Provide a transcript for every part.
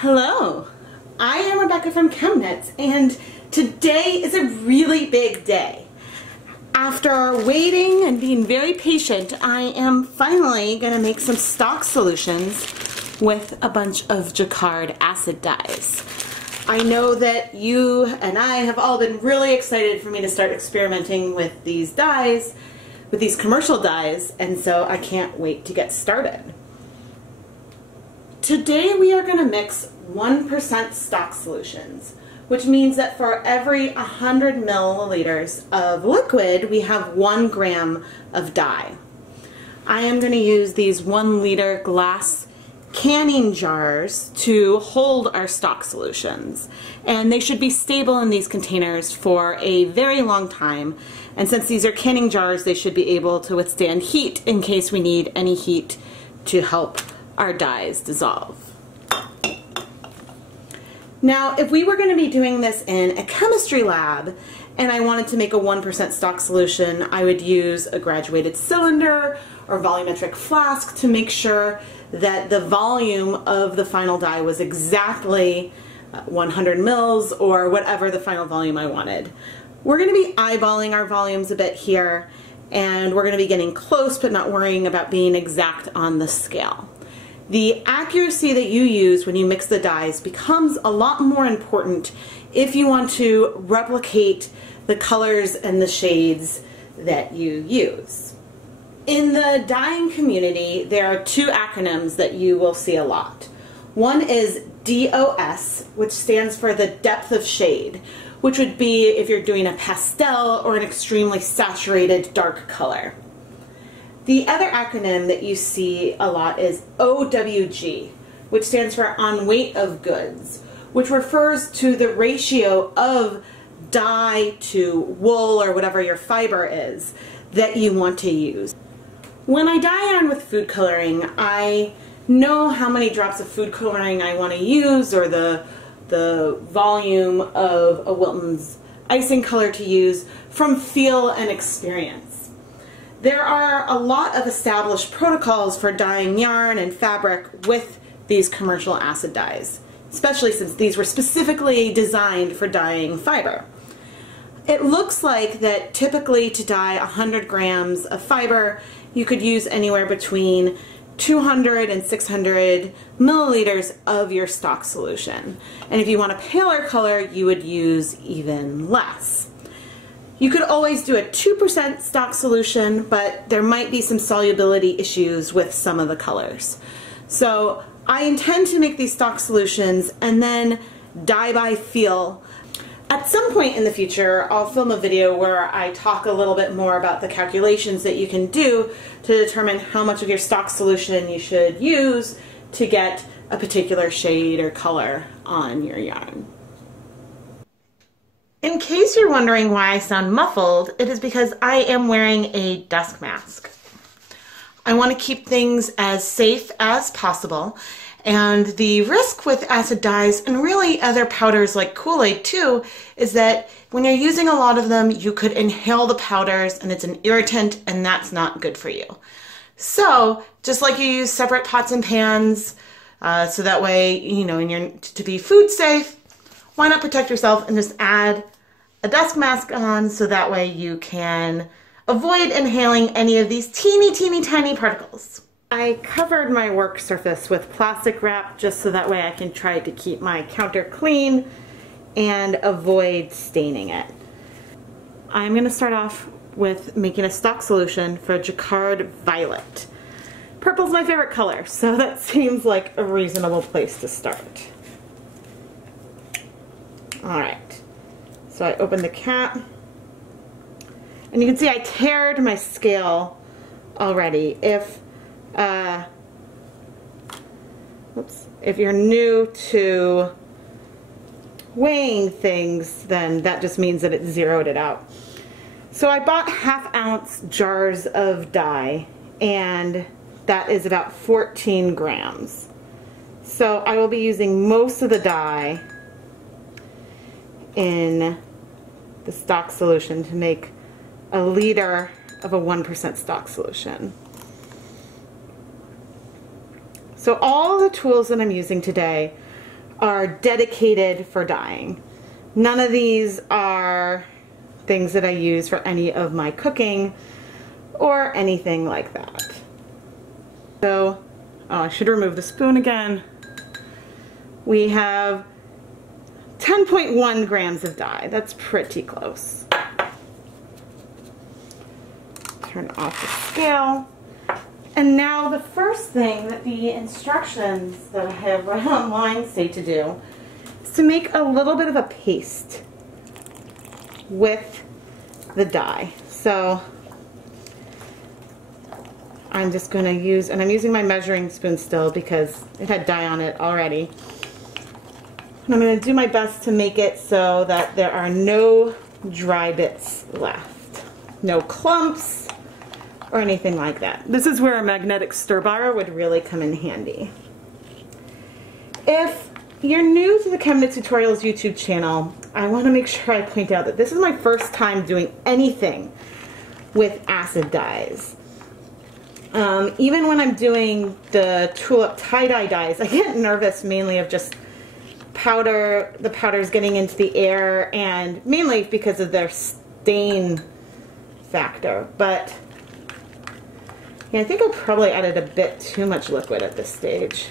Hello, I am Rebecca from ChemKnits, and today is a really big day. After waiting and being very patient, I am finally going to make some stock solutions with a bunch of Jacquard acid dyes. I know that you and I have all been really excited for me to start experimenting with these dyes, with these commercial dyes, and so I can't wait to get started. Today we are going to mix 1% stock solutions, which means that for every 100 milliliters of liquid, we have 1 gram of dye. I am going to use these 1 liter glass canning jars to hold our stock solutions, and they should be stable in these containers for a very long time, and since these are canning jars, they should be able to withstand heat in case we need any heat to help our dyes dissolve. Now, if we were going to be doing this in a chemistry lab and I wanted to make a 1% stock solution, I would use a graduated cylinder or volumetric flask to make sure that the volume of the final dye was exactly 100 mils or whatever the final volume I wanted. We're going to be eyeballing our volumes a bit here, and we're going to be getting close but not worrying about being exact on the scale. The accuracy that you use when you mix the dyes becomes a lot more important if you want to replicate the colors and the shades that you use. In the dyeing community, there are 2 acronyms that you will see a lot. One is DOS, which stands for the depth of shade, which would be if you're doing a pastel or an extremely saturated dark color. The other acronym that you see a lot is OWG, which stands for on weight of goods, which refers to the ratio of dye to wool or whatever your fiber is that you want to use. When I dye yarn with food coloring, I know how many drops of food coloring I want to use or the volume of a Wilton's icing color to use from feel and experience. There are a lot of established protocols for dyeing yarn and fabric with these commercial acid dyes, especially since these were specifically designed for dyeing fiber. It looks like that typically to dye 100 grams of fiber, you could use anywhere between 200 and 600 milliliters of your stock solution. And if you want a paler color, you would use even less. You could always do a 2% stock solution, but there might be some solubility issues with some of the colors. So I intend to make these stock solutions and then dye by feel. At some point in the future, I'll film a video where I talk a little bit more about the calculations that you can do to determine how much of your stock solution you should use to get a particular shade or color on your yarn. In case you're wondering why I sound muffled, it is because I am wearing a dust mask. I want to keep things as safe as possible, and the risk with acid dyes, and really other powders like Kool-Aid too, is that when you're using a lot of them, you could inhale the powders and it's an irritant, and that's not good for you. So, just like you use separate pots and pans, so that way, you know, to be food safe, why not protect yourself and just add a dust mask on so that way you can avoid inhaling any of these teeny tiny particles. I covered my work surface with plastic wrap just so that way I can try to keep my counter clean and avoid staining it. I'm going to start off with making a stock solution for Jacquard Violet. Purple's my favorite color, so that seems like a reasonable place to start. Alright. So I opened the cap, and you can see I tared my scale already. If you're new to weighing things, then that just means that it zeroed it out. So I bought 1/2 ounce jars of dye, and that is about 14 grams. So I will be using most of the dye in the stock solution to make a liter of a 1% stock solution. So all the tools that I'm using today are dedicated for dyeing. None of these are things that I use for any of my cooking or anything like that. So, oh, I should remove the spoon again. We have 10.1 grams of dye. That's pretty close. Turn off the scale. And now the first thing that the instructions that I have read online say to do is to make a little bit of a paste with the dye. So I'm just going to use, and I'm using my measuring spoon still because it had dye on it already. And I'm going to do my best to make it so that there are no dry bits left. No clumps or anything like that. This is where a magnetic stir bar would really come in handy. If you're new to the ChemKnit Tutorials YouTube channel, I want to make sure I point out that this is my first time doing anything with acid dyes. Even when I'm doing the Tulip tie-dye dyes, I get nervous mainly of just the powders getting into the air, and mainly because of their stain factor. But yeah, I think I probably added a bit too much liquid at this stage.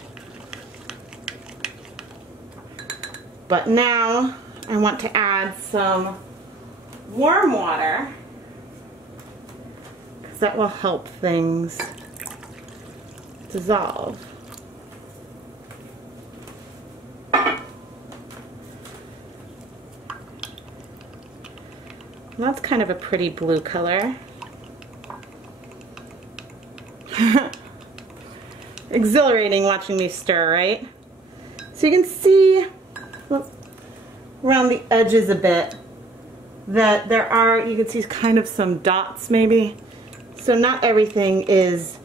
But now I want to add some warm water, because that will help things dissolve. That's kind of a pretty blue color. Exhilarating watching me stir, right? So you can see around the edges a bit that there are, you can see kind of some dots maybe. So not everything is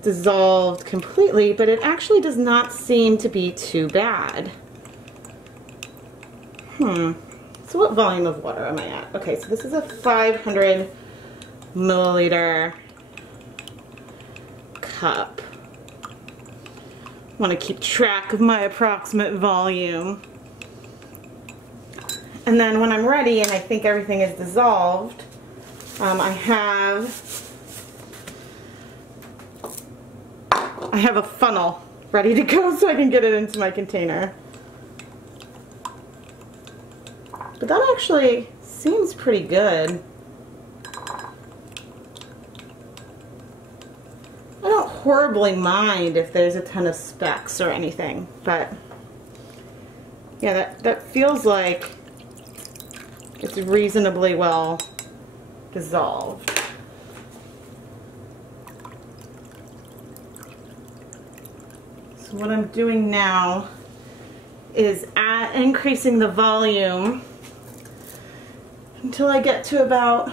dissolved completely, but it actually does not seem to be too bad. So what volume of water am I at? Okay, so this is a 500 milliliter cup. I want to keep track of my approximate volume. And then when I'm ready and I think everything is dissolved, I have a funnel ready to go so I can get it into my container. But that actually seems pretty good. I don't horribly mind if there's a ton of specks or anything, but yeah, that feels like it's reasonably well dissolved. So what I'm doing now is increasing the volume until I get to about,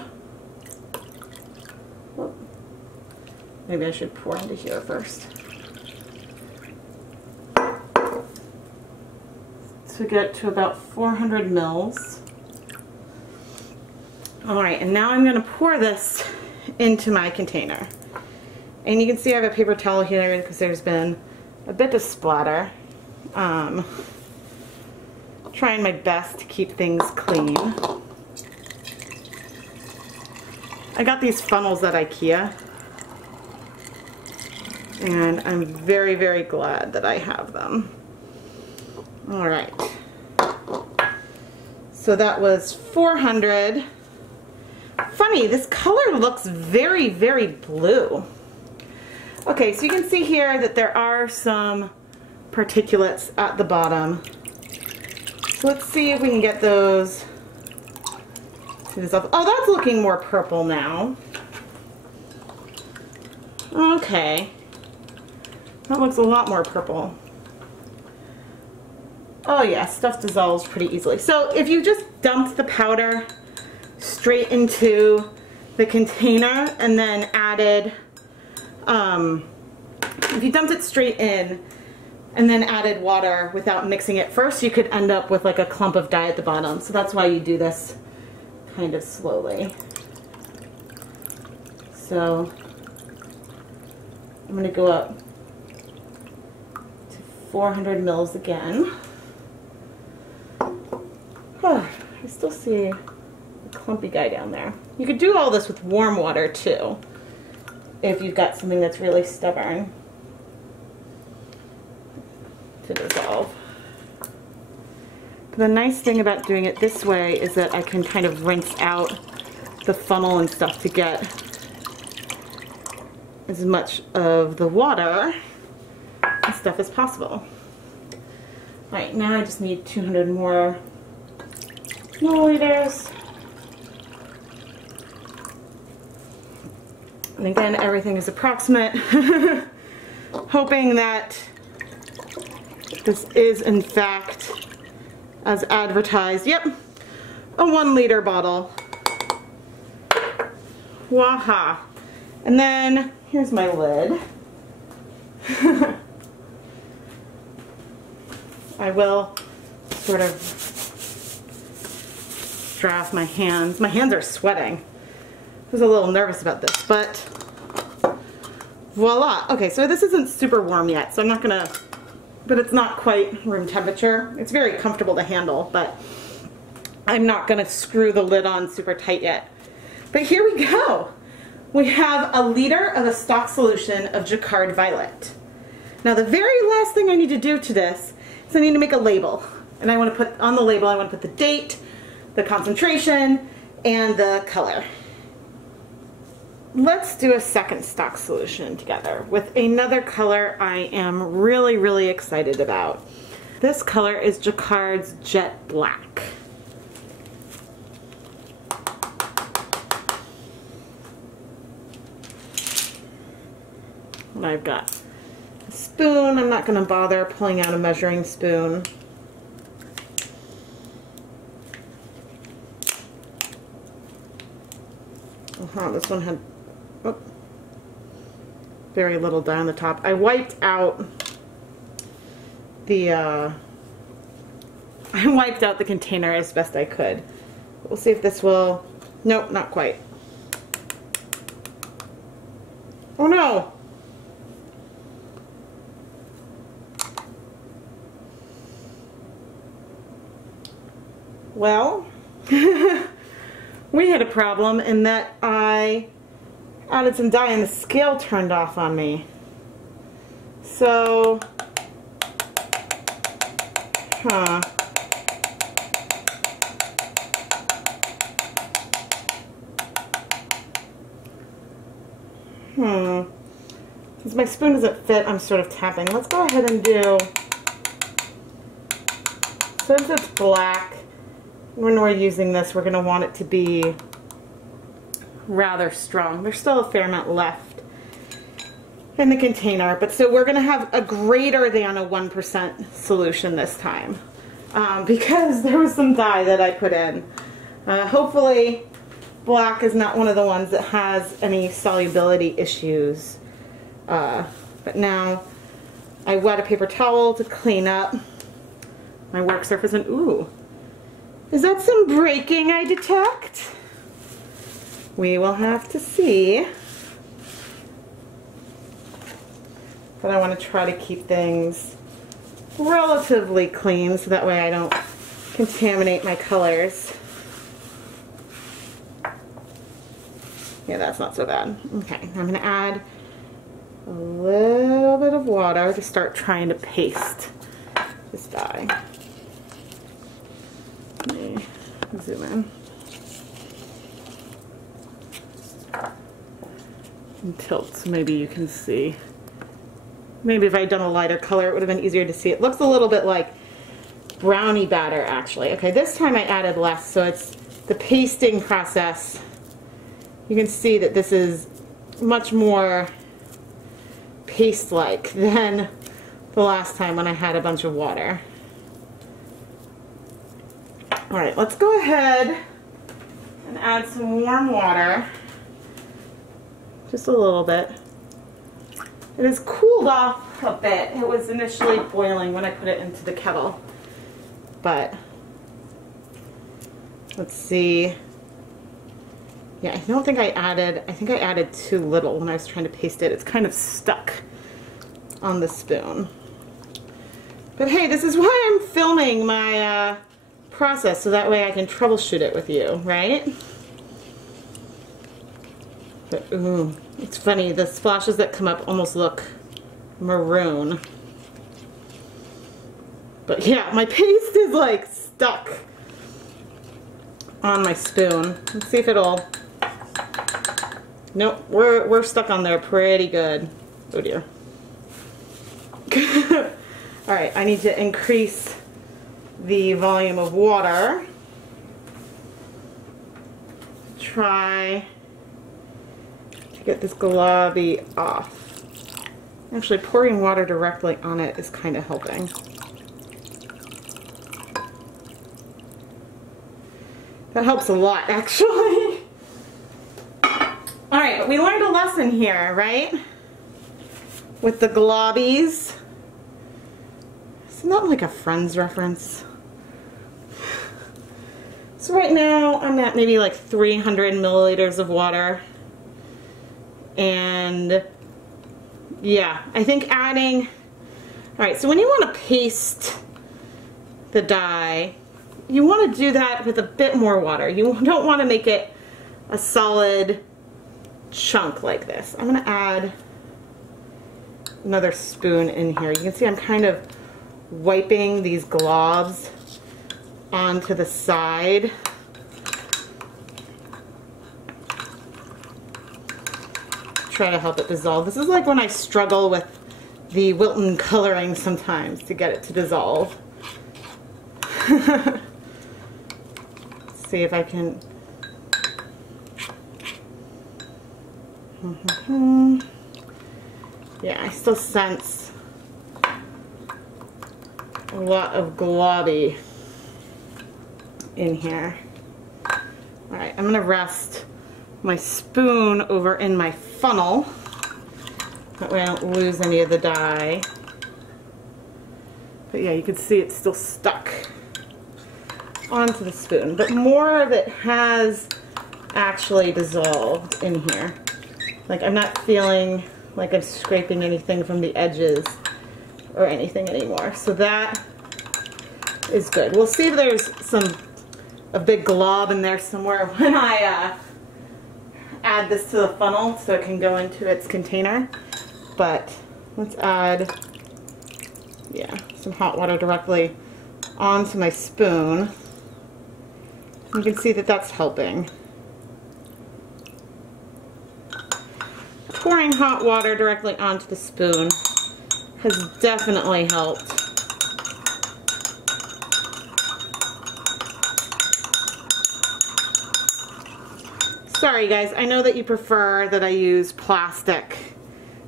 maybe I should pour into here first. So get to about 400 mils. Alright, and now I'm going to pour this into my container. And you can see I have a paper towel here because there's been a bit of splatter. Trying my best to keep things clean. I got these funnels at IKEA, and I'm very, very glad that I have them. Alright, so that was 400. Funny, this color looks very, very blue. Okay, so you can see here that there are some particulates at the bottom. So let's see if we can get those. Oh, that's looking more purple now. Okay. That looks a lot more purple. Oh yeah, stuff dissolves pretty easily. So if you just dumped the powder straight into the container and then added, if you dumped it straight in and then added water without mixing it first, you could end up with like a clump of dye at the bottom. So that's why you do this kind of slowly. So I'm going to go up to 400 mils again. Oh, I still see a clumpy guy down there. You could do all this with warm water too, if you've got something that's really stubborn to dissolve. But the nice thing about doing it this way is that I can kind of rinse out the funnel and stuff to get as much of the water and stuff as possible. Alright, now I just need 200 more milliliters. And again, everything is approximate, hoping that this is in fact as advertised. Yep, a 1 liter bottle. Waha. And then here's my lid. I will sort of dry off my hands. My hands are sweating. I was a little nervous about this, but voila. Okay, so this isn't super warm yet, so I'm not gonna, but it's not quite room temperature. It's very comfortable to handle, but I'm not gonna screw the lid on super tight yet. But here we go. We have a liter of a stock solution of Jacquard Violet. Now the very last thing I need to do to this is I need to make a label. And I want to put on the label, I want to put the date, the concentration, and the color. Let's do a second stock solution together with another color I am really, really excited about. This color is Jacquard's Jet Black. And I've got a spoon. I'm not going to bother pulling out a measuring spoon. This one had very little dye on the top. I wiped out the container as best I could. We'll see if this will. Nope, not quite. Oh no! Well, we had a problem in that I added some dye and the scale turned off on me. So, Since my spoon doesn't fit, I'm sort of tapping. Let's go ahead and do, since it's black, when we're using this, we're going to want it to be rather strong. There's still a fair amount left in the container, but so we're going to have a greater than a 1% solution this time because there was some dye that I put in. Hopefully black is not one of the ones that has any solubility issues. But now I wet a paper towel to clean up my work surface, and ooh, is that some breaking I detect? We will have to see. But I want to try to keep things relatively clean so that way I don't contaminate my colors. Yeah, that's not so bad. Okay, I'm going to add a little bit of water to start trying to paste this dye. Let me zoom in. And tilt so maybe you can see. Maybe if I had done a lighter color it would have been easier to see. It looks a little bit like brownie batter actually. Okay, this time I added less, so it's the pasting process. You can see that this is much more paste-like than the last time when I had a bunch of water. Alright, let's go ahead and add some warm water. Just a little bit. It has cooled off a bit. It was initially boiling when I put it into the kettle. But let's see. Yeah, I don't think I think I added too little when I was trying to paste it. It's kind of stuck on the spoon. But hey, this is why I'm filming my process, so that way I can troubleshoot it with you, right? But ooh, it's funny, the splashes that come up almost look maroon. But yeah, my paste is like stuck on my spoon. Let's see if it'll... Nope, we're stuck on there pretty good. Oh dear. Alright, I need to increase the volume of water. Try to get this globby off. Actually, pouring water directly on it is kind of helping. That helps a lot, actually. Alright, but we learned a lesson here, right? With the globbies. Isn't that like a Friends reference? So right now I'm at maybe like 300 milliliters of water. And yeah, I think adding... Alright, so when you want to paste the dye, you want to do that with a bit more water. You don't want to make it a solid chunk like this. I'm going to add another spoon in here. You can see I'm kind of wiping these globs onto the side. Try to help it dissolve. This is like when I struggle with the Wilton coloring sometimes to get it to dissolve. See if I can... Yeah, I still sense a lot of globby in here. Alright, I'm going to rest my spoon over in my funnel. That way I don't lose any of the dye. But yeah, you can see it's still stuck onto the spoon. But more of it has actually dissolved in here. Like, I'm not feeling like I'm scraping anything from the edges or anything anymore. So that is good. We'll see if there's a big glob in there somewhere when I add this to the funnel so it can go into its container. But let's add, yeah, some hot water directly onto my spoon. You can see that that's helping. Pouring hot water directly onto the spoon has definitely helped. Sorry guys, I know that you prefer that I use plastic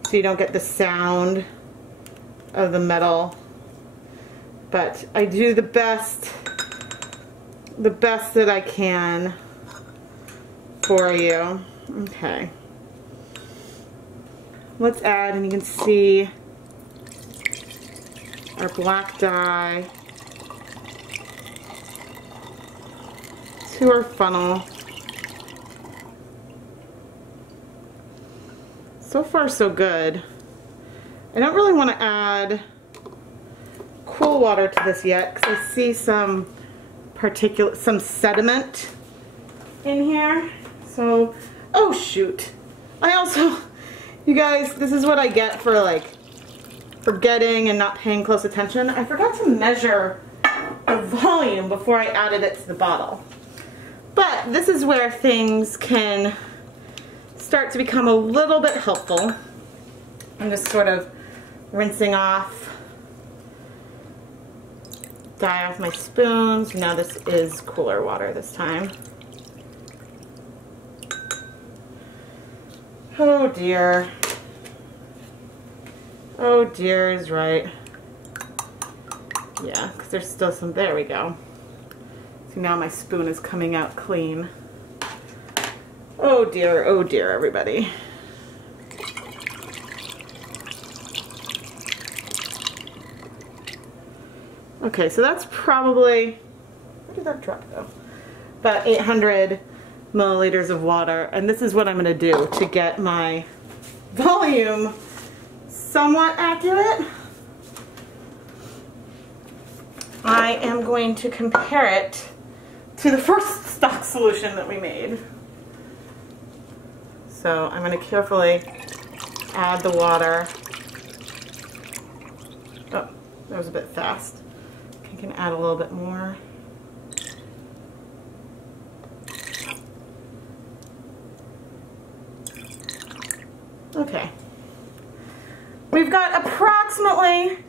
so you don't get the sound of the metal, but I do the best that I can for you. Okay. Let's add, and you can see our black dye to our funnel. So far so good. I don't really want to add cool water to this yet because I see some sediment in here. So, oh shoot. I also, you guys, this is what I get for like forgetting and not paying close attention. I forgot to measure the volume before I added it to the bottle. But this is where things can start to become a little bit helpful. I'm just sort of rinsing off dye off my spoons. Now this is cooler water this time. Oh dear. Oh dear is right. Yeah, because there's still some, there we go. So now my spoon is coming out clean. Oh dear, everybody. Okay, so that's probably, where did that drop go? About 800 milliliters of water, and this is what I'm going to do to get my volume somewhat accurate. I am going to compare it to the first stock solution that we made. So I'm going to carefully add the water. Oh, that was a bit fast. I can add a little bit more. Okay. We've got approximately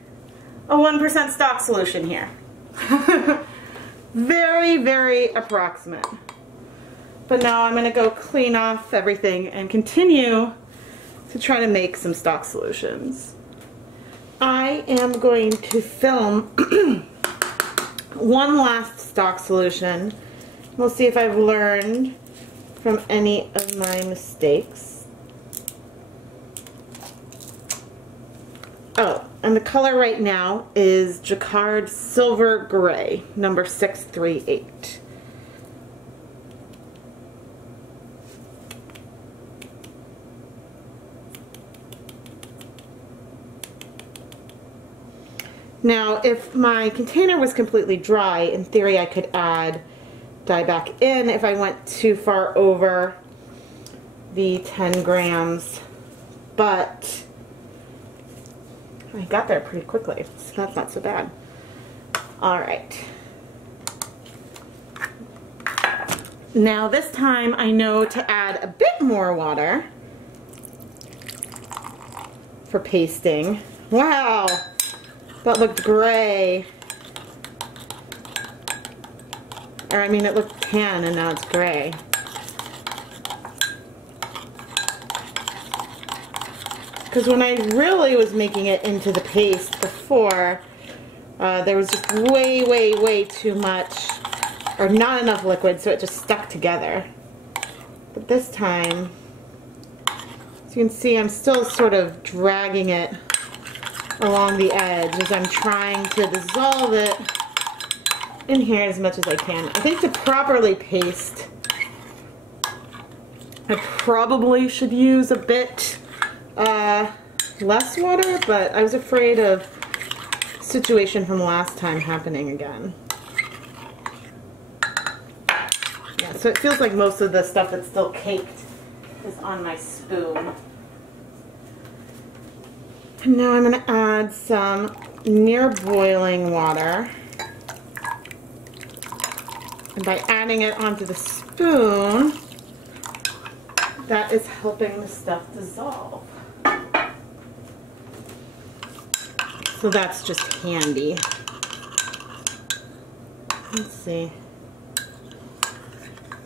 a 1% stock solution here. Very, very approximate. But now I'm going to go clean off everything and continue to try to make some stock solutions. I am going to film one last stock solution. We'll see if I've learned from any of my mistakes. Oh, and the color right now is Jacquard Silver Gray, number 638. Now, if my container was completely dry, in theory I could add dye back in if I went too far over the 10 grams, but I got there pretty quickly, so that's not so bad. Alright. Now this time I know to add a bit more water for pasting. Wow! That looked gray. Or I mean it looked tan and now it's gray. Because when I really was making it into the paste before, there was just way, way, way too much, or not enough liquid, so it just stuck together. But this time, as you can see, I'm still sort of dragging it along the edge as I'm trying to dissolve it in here as much as I can. I think to properly paste, I probably should use a bit less water, but I was afraid of the situation from last time happening again. Yeah, so it feels like most of the stuff that's still caked is on my spoon. And now I'm going to add some near boiling water. And by adding it onto the spoon, that is helping the stuff dissolve. So that's just handy. Let's see.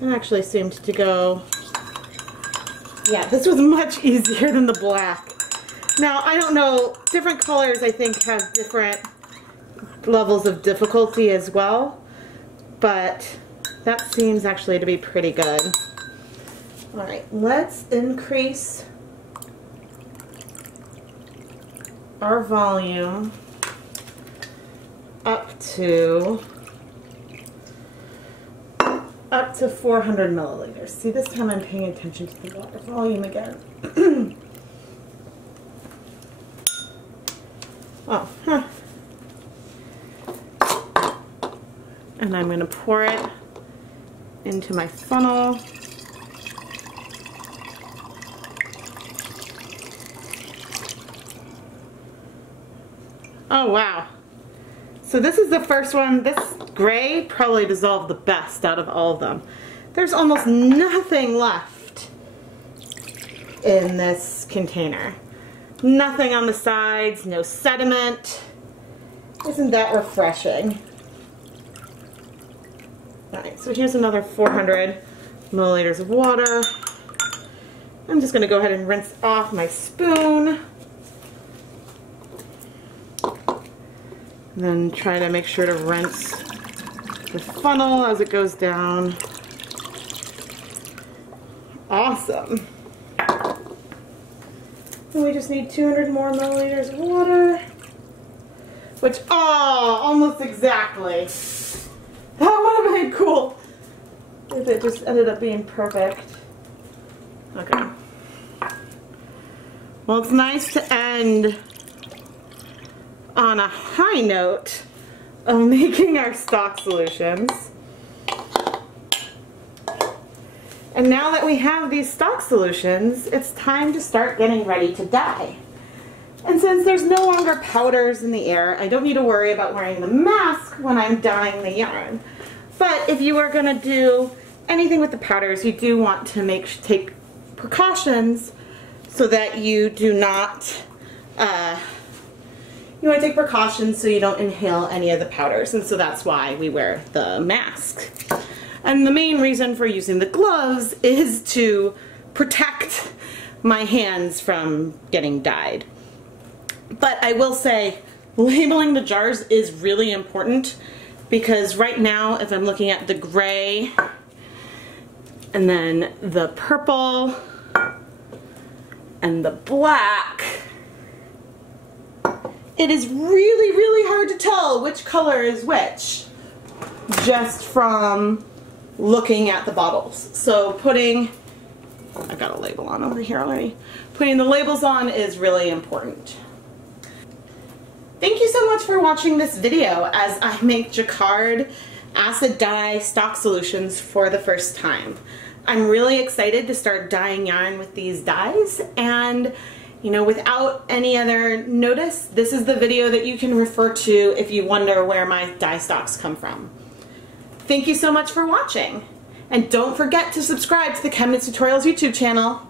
It actually seemed to go, yeah, this was much easier than the black. Now, I don't know, different colors I think have different levels of difficulty as well, but that seems actually to be pretty good. Alright, let's increase our volume up to 400 milliliters. See, this time I'm paying attention to the water volume again. Oh, huh. And I'm going to pour it into my funnel. Oh wow. So this is the first one. This gray probably dissolved the best out of all of them. There's almost nothing left in this container. Nothing on the sides, no sediment. Isn't that refreshing? Alright, so here's another 400 milliliters of water. I'm just going to go ahead and rinse off my spoon. And then try to make sure to rinse the funnel as it goes down. Awesome. And we just need 200 more milliliters of water. Which, oh, almost exactly. That would have been cool if it just ended up being perfect. Okay. Well, it's nice to end on a high note of making our stock solutions. And now that we have these stock solutions, it's time to start getting ready to dye. And since there's no longer powders in the air, I don't need to worry about wearing the mask when I'm dyeing the yarn. But if you are going to do anything with the powders, you do want to take precautions so that you do not, you want to take precautions so you don't inhale any of the powders. And so that's why we wear the mask. And the main reason for using the gloves is to protect my hands from getting dyed. But I will say, labeling the jars is really important, because right now, if I'm looking at the gray and then the purple and the black, it is really, really hard to tell which color is which just from looking at the bottles. So I've got a label on over here already. Putting the labels on is really important. Thank you so much for watching this video as I make Jacquard acid dye stock solutions for the first time. I'm really excited to start dyeing yarn with these dyes, and you know, without any other notice, this is the video that you can refer to if you wonder where my dye stocks come from. Thank you so much for watching, and don't forget to subscribe to the ChemKnits Tutorials YouTube channel.